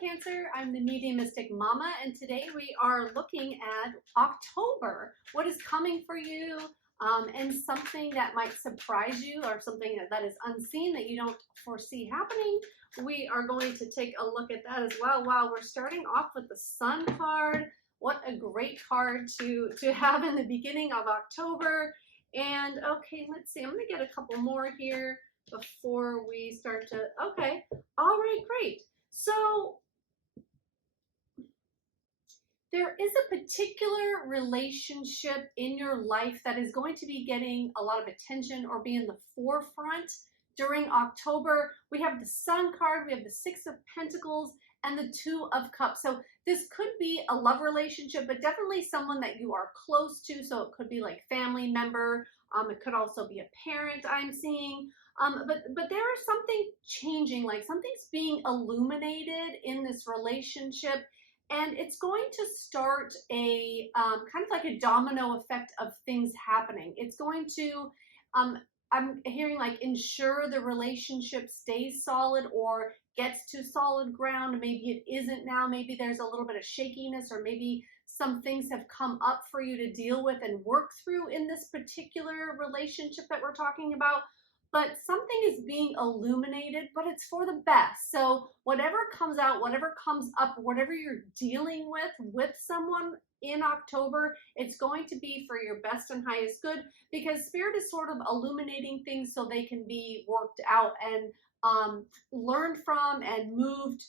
Cancer. I'm the Mediumistic Mama, and today we are looking at October, what is coming for you, and something that might surprise you or something that is unseen that you don't foresee happening. We are going to take a look at that as well. Wow, we're starting off with the Sun card. What a great card to have in the beginning of October. And okay, let's see. I'm going to get a couple more here before we start to, okay. All right, great. So there is a particular relationship in your life that is going to be getting a lot of attention or be in the forefront during October. We have the Sun card, we have the Six of Pentacles, and the Two of Cups. So this could be a love relationship, but definitely someone that you are close to. So it could be like family member. It could also be a parent I'm seeing. But there is something changing, like something's being illuminated in this relationship, and it's going to start a kind of like a domino effect of things happening. It's going to, I'm hearing like ensure the relationship stays solid or gets to solid ground. Maybe it isn't now. Maybe there's a little bit of shakiness, or maybe some things have come up for you to deal with and work through in this particular relationship that we're talking about. But something is being illuminated, but it's for the best. So whatever comes out, whatever comes up, whatever you're dealing with someone in October, it's going to be for your best and highest good, because Spirit is sort of illuminating things so they can be worked out and learned from and moved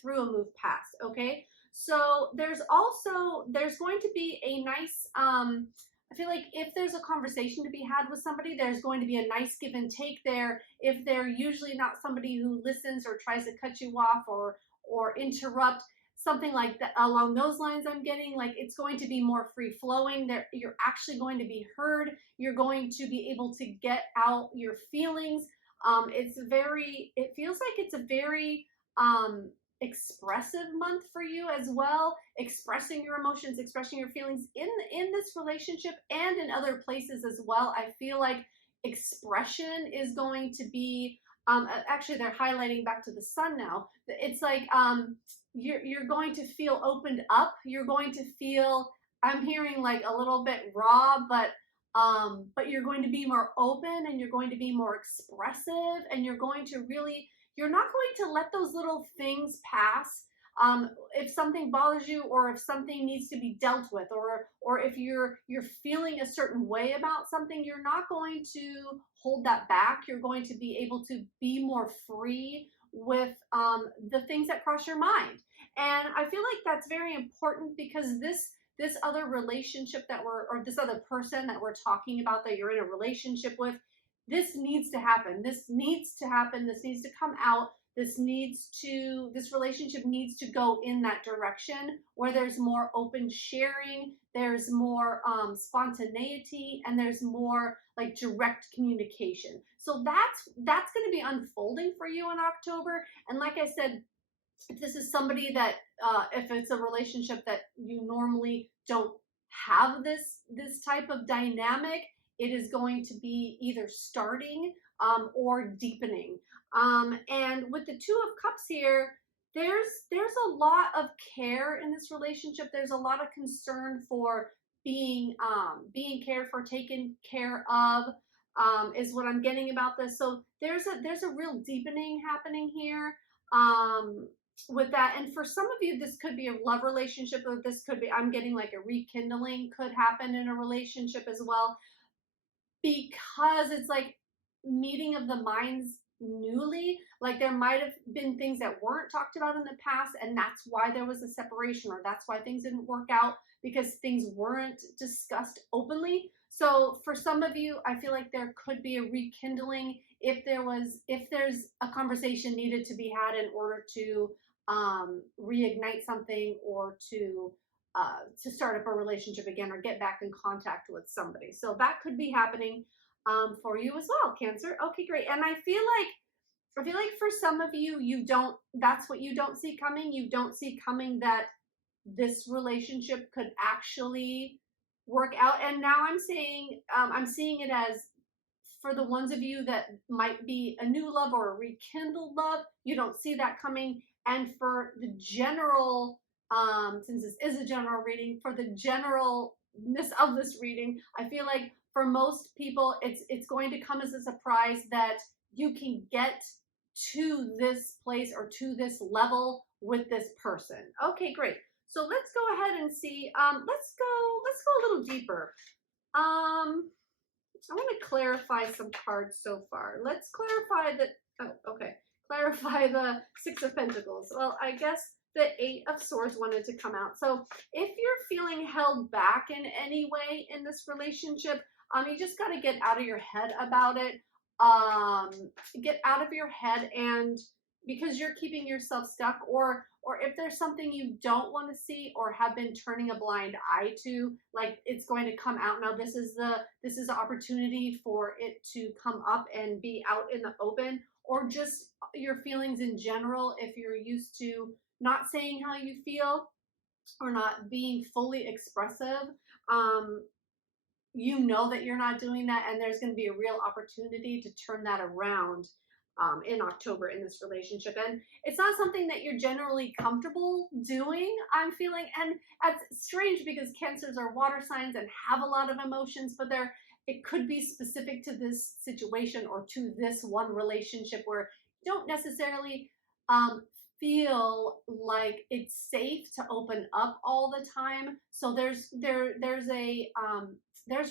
through and moved past, okay? So there's going to be a nice, I feel like if there's a conversation to be had with somebody, there's going to be a nice give and take there. If they're usually not somebody who listens or tries to cut you off or interrupt, something like that along those lines, I'm getting like it's going to be more free flowing. There, you're actually going to be heard. You're going to be able to get out your feelings. It feels like it's a very expressive month for you as well, expressing your emotions, expressing your feelings in this relationship and in other places as well. I feel like expression is going to be actually they're highlighting back to the Sun now. It's like you're going to feel opened up. You're going to feel, I'm hearing like a little bit raw, but you're going to be more open and you're going to be more expressive, and you're going to really, you're not going to let those little things pass. If something bothers you, or if something needs to be dealt with, or if you're feeling a certain way about something, you're not going to hold that back. You're going to be able to be more free with the things that cross your mind. And I feel like that's very important, because this other relationship or this other person that we're talking about that you're in a relationship with, this needs to happen. This needs to happen. This needs to come out. This relationship needs to go in that direction where there's more open sharing, there's more spontaneity, and there's more like direct communication. So that's going to be unfolding for you in October. And like I said, if this is somebody that, if it's a relationship that you normally don't have this type of dynamic, it is going to be either starting or deepening. And with the Two of Cups here, there's a lot of care in this relationship. There's a lot of concern for being cared for, taken care of, is what I'm getting about this. So there's a real deepening happening here with that. And for some of you, this could be a love relationship, or this could be, I'm getting like a rekindling could happen in a relationship as well, because it's like meeting of the minds newly. Like there might have been things that weren't talked about in the past, and that's why there was a separation, or that's why things didn't work out, because things weren't discussed openly. So for some of you, I feel like there could be a rekindling if there's a conversation needed to be had in order to reignite something, or to start up a relationship again, or get back in contact with somebody. So that could be happening for you as well, Cancer. Okay, great. And I feel like for some of you, that's what you don't see coming. You don't see coming that this relationship could actually work out. And now I'm saying, I'm seeing it as, for the ones of you that might be a new love or a rekindled love, you don't see that coming. And for the general, since this is a general reading, for the generalness of this reading, I feel like for most people, it's going to come as a surprise that you can get to this place or to this level with this person. Okay, great. So let's go ahead and see. Let's go a little deeper. I want to clarify some cards so far. Let's clarify that. Oh, okay. Clarify the Six of Pentacles. Well, I guess the Eight of Swords wanted to come out. So if you're feeling held back in any way in this relationship, you just got to get out of your head about it. Get out of your head, and because you're keeping yourself stuck, or if there's something you don't want to see or have been turning a blind eye to, like it's going to come out now. This is the opportunity for it to come up and be out in the open, or just your feelings in general. If you're used to not saying how you feel or not being fully expressive, you know that you're not doing that, and there's going to be a real opportunity to turn that around in October in this relationship. And it's not something that you're generally comfortable doing, I'm feeling. And that's strange because Cancers are water signs and have a lot of emotions, but it could be specific to this situation or to this one relationship where you don't necessarily feel like it's safe to open up all the time. So there's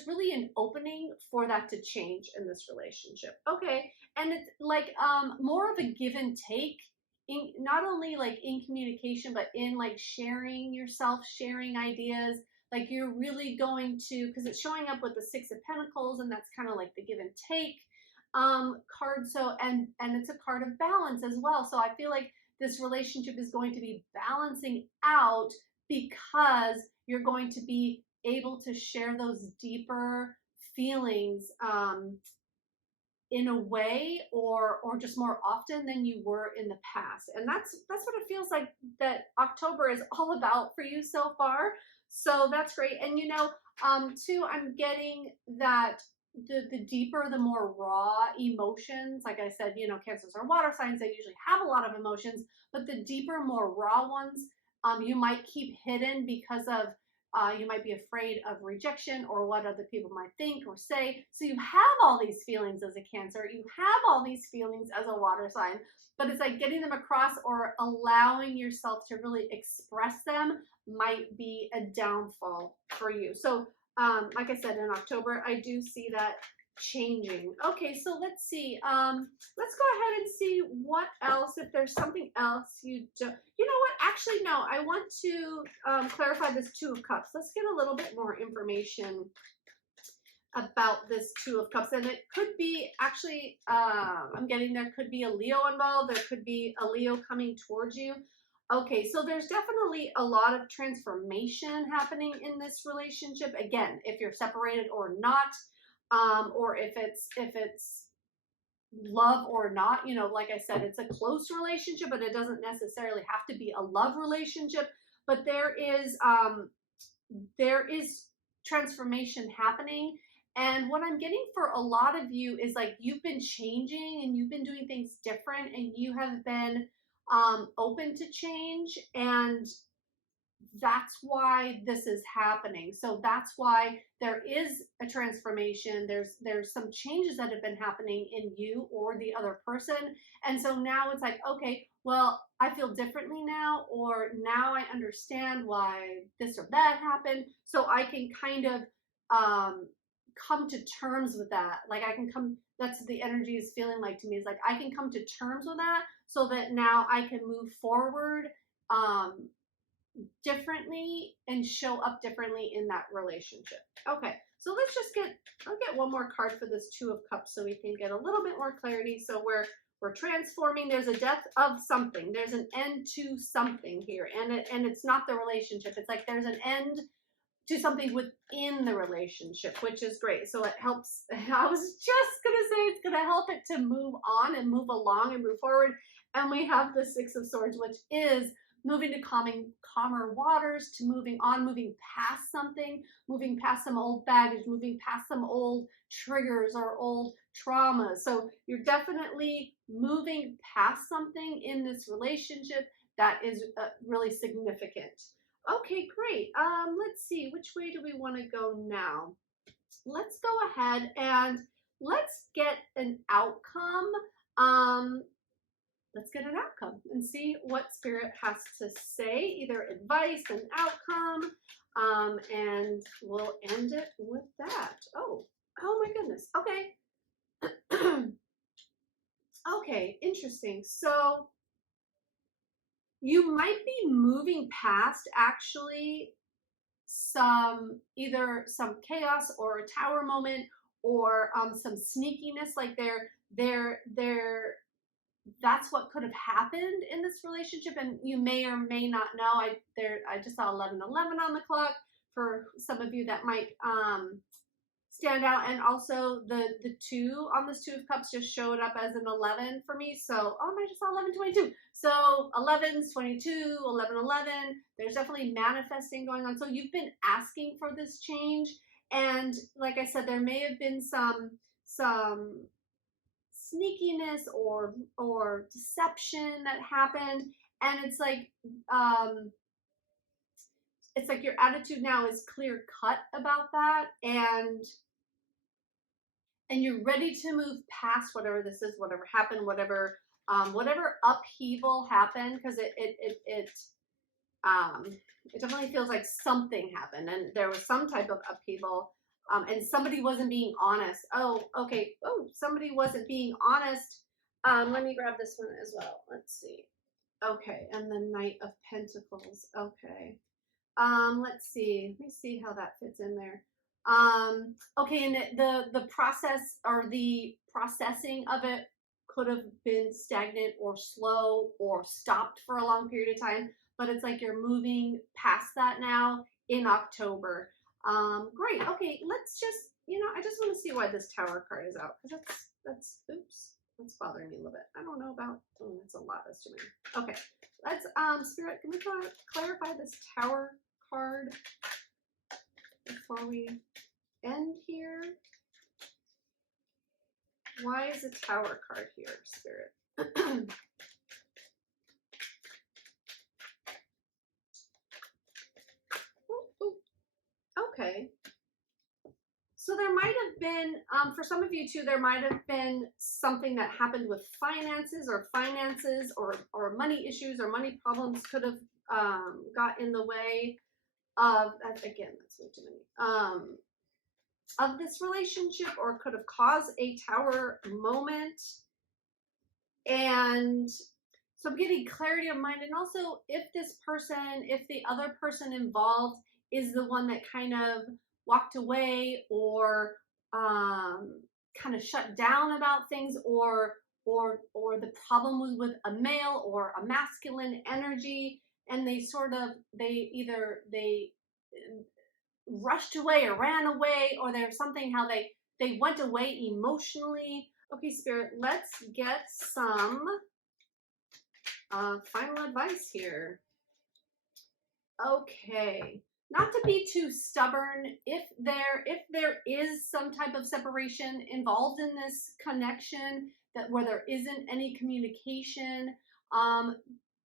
really an opening for that to change in this relationship. Okay. And it's like more of a give and take, in not only like in communication, but in like sharing yourself, sharing ideas. Like you're really going to, because it's showing up with the Six of Pentacles, and that's kind of like the give and take card. So and it's a card of balance as well. So I feel like this relationship is going to be balancing out because you're going to be able to share those deeper feelings in a way or just more often than you were in the past. And that's what it feels like that October is all about for you so far. So that's great. And too, I'm getting that the deeper, the more raw emotions, like I said, Cancers are water signs, they usually have a lot of emotions, but the deeper, more raw ones, you might keep hidden because of you might be afraid of rejection or what other people might think or say. So you have all these feelings as a Cancer, you have all these feelings as a water sign, but it's like getting them across or allowing yourself to really express them might be a downfall for you. So like I said, in October, I do see that changing. Okay, so let's see. Let's go ahead and see what else, if there's something else you don't. You know what? Actually, no. I want to clarify this Two of Cups. Let's get a little bit more information about this Two of Cups. And it could be actually, I'm getting there could be a Leo involved. There could be a Leo coming towards you. Okay, so there's definitely a lot of transformation happening in this relationship. Again, if you're separated or not, or if it's love or not, like I said, it's a close relationship, but it doesn't necessarily have to be a love relationship. But there is transformation happening. And what I'm getting for a lot of you is like you've been changing and you've been doing things different, and you have been open to change, and that's why this is happening. So that's why there is a transformation. There's some changes that have been happening in you or the other person. And so now it's like, okay, well, I feel differently now, or now I understand why this or that happened. So I can kind of come to terms with that. Like that's the energy is feeling like to me, is like I can come to terms with that so that now I can move forward differently and show up differently in that relationship. Okay, so I'll get one more card for this Two of Cups so we can get a little bit more clarity. So we're transforming. There's a death of something. There's an end to something here, and it's not the relationship. It's like there's an end to something within the relationship, which is great. So it helps. I was just gonna say it's gonna help it to move on and move along and move forward. And we have the Six of Swords, which is moving to calmer waters, to moving on, moving past something, moving past some old baggage, moving past some old triggers or old traumas. So you're definitely moving past something in this relationship. that is really significant. Okay, great. Let's see, which way do we want to go now? Let's go ahead and let's get an outcome. Um, let's get an outcome and see what Spirit has to say, either advice and outcome. And we'll end it with that. Oh my goodness. Okay. Okay, interesting. So you might be moving past actually either some chaos or a tower moment, or some sneakiness, like they're that's what could have happened in this relationship, and you may or may not know. I just saw 11:11 on the clock for some of you that might stand out, and also the two on this Two of Cups just showed up as an 11 for me. So I just saw 11:22. So 11's 22, 11:11. There's definitely manifesting going on. So you've been asking for this change, and like I said, there may have been some sneakiness or deception that happened, and it's like your attitude now is clear cut about that, and you're ready to move past whatever this is, whatever happened, whatever upheaval happened, because it definitely feels like something happened, and there was some type of upheaval, and somebody wasn't being honest. Oh, okay. Oh, somebody wasn't being honest. Let me grab this one as well. Let's see. Okay, and the Knight of Pentacles. Okay. Let's see. Let me see how that fits in there. Okay, and the process or the processing of it could have been stagnant or slow or stopped for a long period of time, but it's like you're moving past that now in October. Great. Okay, let's just, I just want to see why this Tower card is out, because that's oops, that's bothering me a little bit. I don't know about, it's a lot, that's too many. Okay, let's, Spirit, can we clarify this Tower card before we end here? Why is a Tower card here, Spirit? Ooh, ooh. Okay. So there might have been, for some of you too, there might have been something that happened with finances or money issues or money problems could have got in the way of, again, that's way too many, of this relationship, or could have caused a Tower moment. And so I'm getting clarity of mind. And also, if the other person involved is the one that kind of walked away or kind of shut down about things, or the problem was with a male or a masculine energy, and they either rushed away or ran away, or there's something how they went away emotionally. Okay, Spirit, let's get some final advice here. Okay, not to be too stubborn. If there is some type of separation involved in this connection, where there isn't any communication,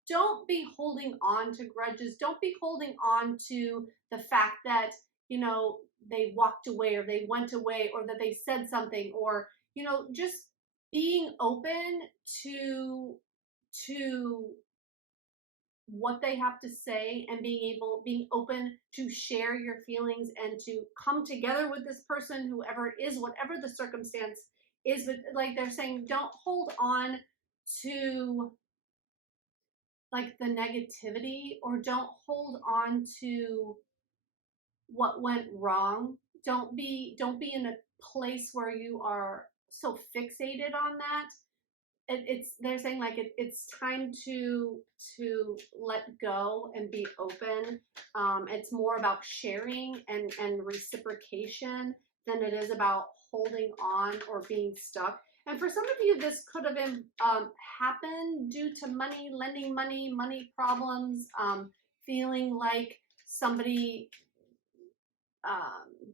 don't be holding on to grudges. Don't be holding on to the fact that, they walked away or they went away or that they said something, or, just being open to what they have to say, and being open to share your feelings and to come together with this person, whoever it is, whatever the circumstance is. But like they're saying, don't hold on to like the negativity, or don't hold on to what went wrong. Don't be in a place where you are so fixated on that. They're saying like it's time to let go and be open. It's more about sharing and reciprocation than it is about holding on or being stuck. And for some of you, this could have been happened due to lending money problems, feeling like somebody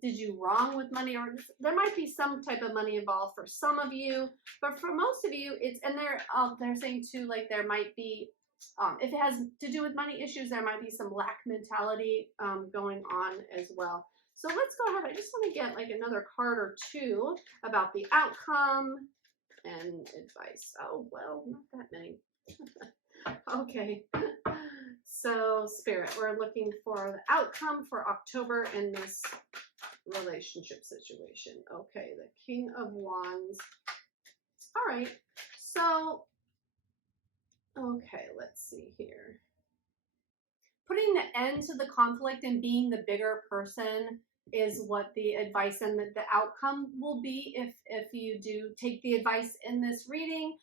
did you wrong with money, or there might be some type of money involved for some of you, but for most of you, and they're saying too, like there might be If it has to do with money issues, there might be some lack mentality going on as well. So let's go ahead. I just want to get like another card or two about the outcome and advice. Oh, well, not that many. Okay. So, Spirit, we're looking for the outcome for October in this relationship situation. Okay, the King of Wands. All right. So, okay, let's see here. Putting the end to the conflict and being the bigger person is what the advice and the outcome will be if you do take the advice in this reading.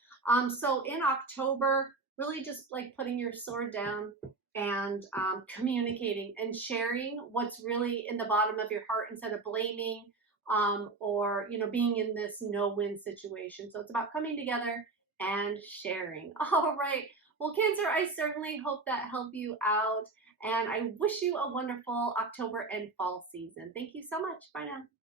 So in October, really just like putting your sword down and communicating and sharing what's really in the bottom of your heart instead of blaming or being in this no-win situation. So it's about coming together and sharing. All right. Well, Cancer, I certainly hope that helped you out. And I wish you a wonderful October and fall season. Thank you so much. Bye now.